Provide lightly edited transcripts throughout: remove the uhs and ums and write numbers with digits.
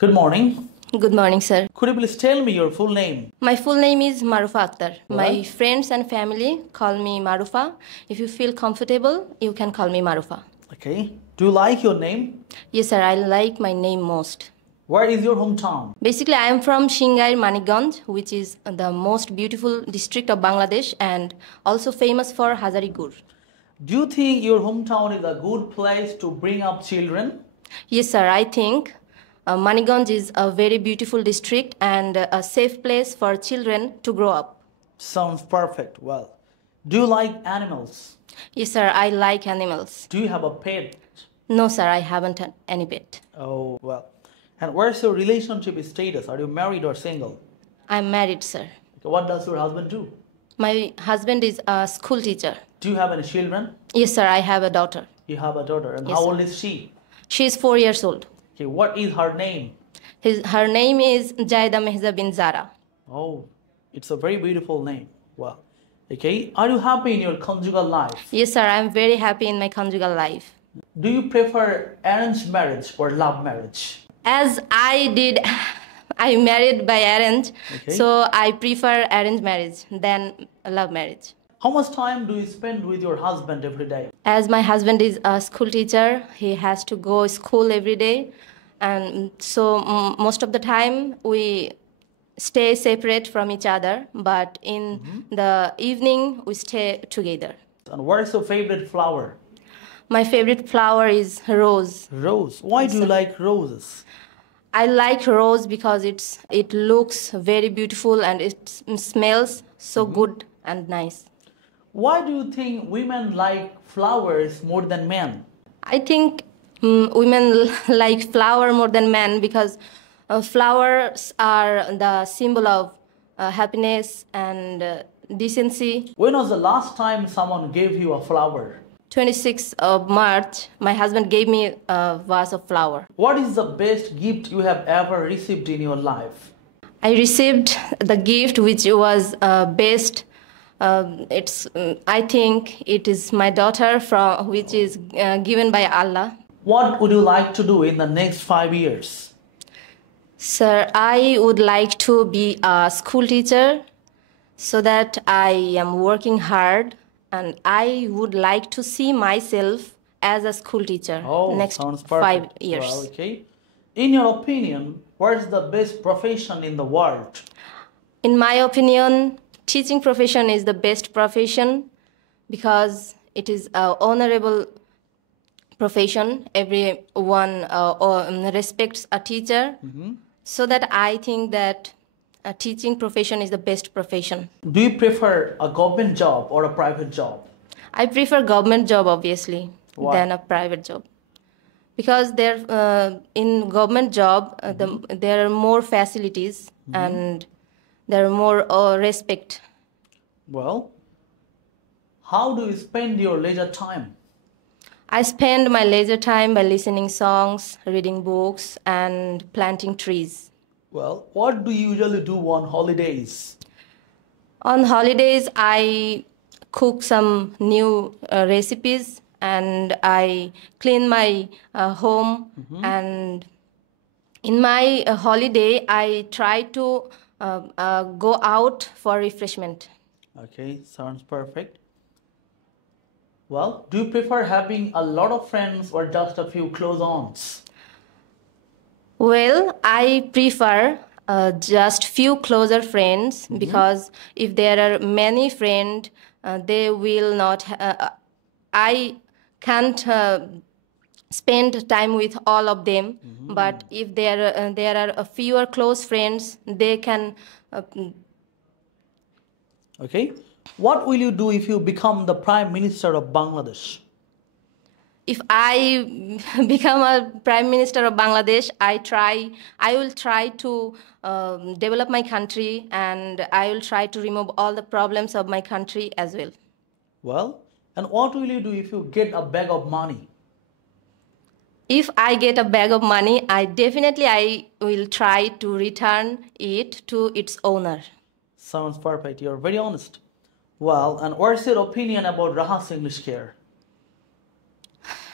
Good morning. Good morning, sir. Could you please tell me your full name? My full name is Marufa Akhtar. My What? friends and family call me Marufa. If you feel comfortable, you can call me Marufa. Okay. Do you like your name? Yes, sir, I like my name most. Where is your hometown? Basically, I am from Shingair, Manikganj, which is the most beautiful district of Bangladesh and also famous for Hazari Gur. Do you think your hometown is a good place to bring up children? Yes, sir, I think Manikganj is a very beautiful district and a safe place for children to grow up. Sounds perfect. Well, do you like animals? Yes, sir, I like animals. Do you have a pet? No, sir, I haven't had any pet. Oh, well. And where's your relationship status? Are you married or single? I'm married, sir. Okay, what does your husband do? My husband is a school teacher. Do you have any children? Yes, sir, I have a daughter. You have a daughter. And Yes, how sir. old is she? She is 4 years old. Okay, what is her name? Her name is Jaida Mehza bin Zara. Oh, it's a very beautiful name. Well, okay. Are you happy in your conjugal life? Yes, sir, I'm very happy in my conjugal life. Do you prefer arranged marriage or love marriage? As I married by arrange, Okay. so I prefer arranged marriage than love marriage. How much time do you spend with your husband every day? As my husband is a school teacher, he has to go school every day, and so most of the time we stay separate from each other, but in the evening we stay together. And what is your favorite flower? My favorite flower is rose. Rose. Why do you like roses? I like rose because it looks very beautiful and it smells so good and nice. Why do you think women like flowers more than men? I think women like flower more than men because flowers are the symbol of happiness and decency. When was the last time someone gave you a flower? 26th of March, my husband gave me a vase of flower. What is the best gift you have ever received in your life? I received the gift which was best. I think it is my daughter which is given by Allah. What would you like to do in the next 5 years? Sir, I would like to be a school teacher so that I am working hard and I would like to see myself as a school teacher next sounds 5 perfect. years. Well, okay. In your opinion, what is the best profession in the world? In my opinion, teaching profession is the best profession because it is an honorable profession. Everyone respects a teacher. So that I think that a teaching profession is the best profession. Do you prefer a government job or a private job? I prefer government job, obviously, Why? than a private job. Because in government job, there are more facilities and there are more respect. Well, how do you spend your leisure time? I spend my leisure time by listening songs, reading books, and planting trees. Well, what do you usually do on holidays? On holidays, I cook some new recipes and I clean my home. And in my holiday, I try to go out for refreshment. Okay, sounds perfect. Well, do you prefer having a lot of friends or just a few close ones? Well, I prefer just few closer friends because if there are many friends, they will not. I can't spend time with all of them. But if there are a fewer close friends, they can. Okay. What will you do if you become the Prime Minister of Bangladesh? If I become a Prime Minister of Bangladesh, I will try to develop my country and I will try to remove all the problems of my country as well. Well, and what will you do if you get a bag of money? If I get a bag of money, I will try to return it to its owner. Sounds perfect. You're very honest. Well, and what's your opinion about Rahat's English Care?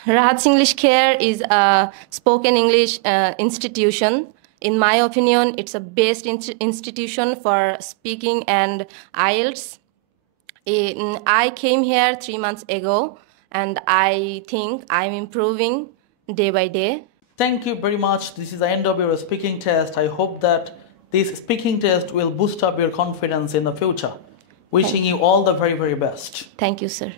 Rahat's English Care is a spoken English institution in my opinion, it's a best institution for speaking and IELTS. I came here 3 months ago, and I think I'm improving day by day. Thank you very much. This is the end of your speaking test. I hope that this speaking test will boost up your confidence in the future. Wishing you all the very, very best. Thank you, sir.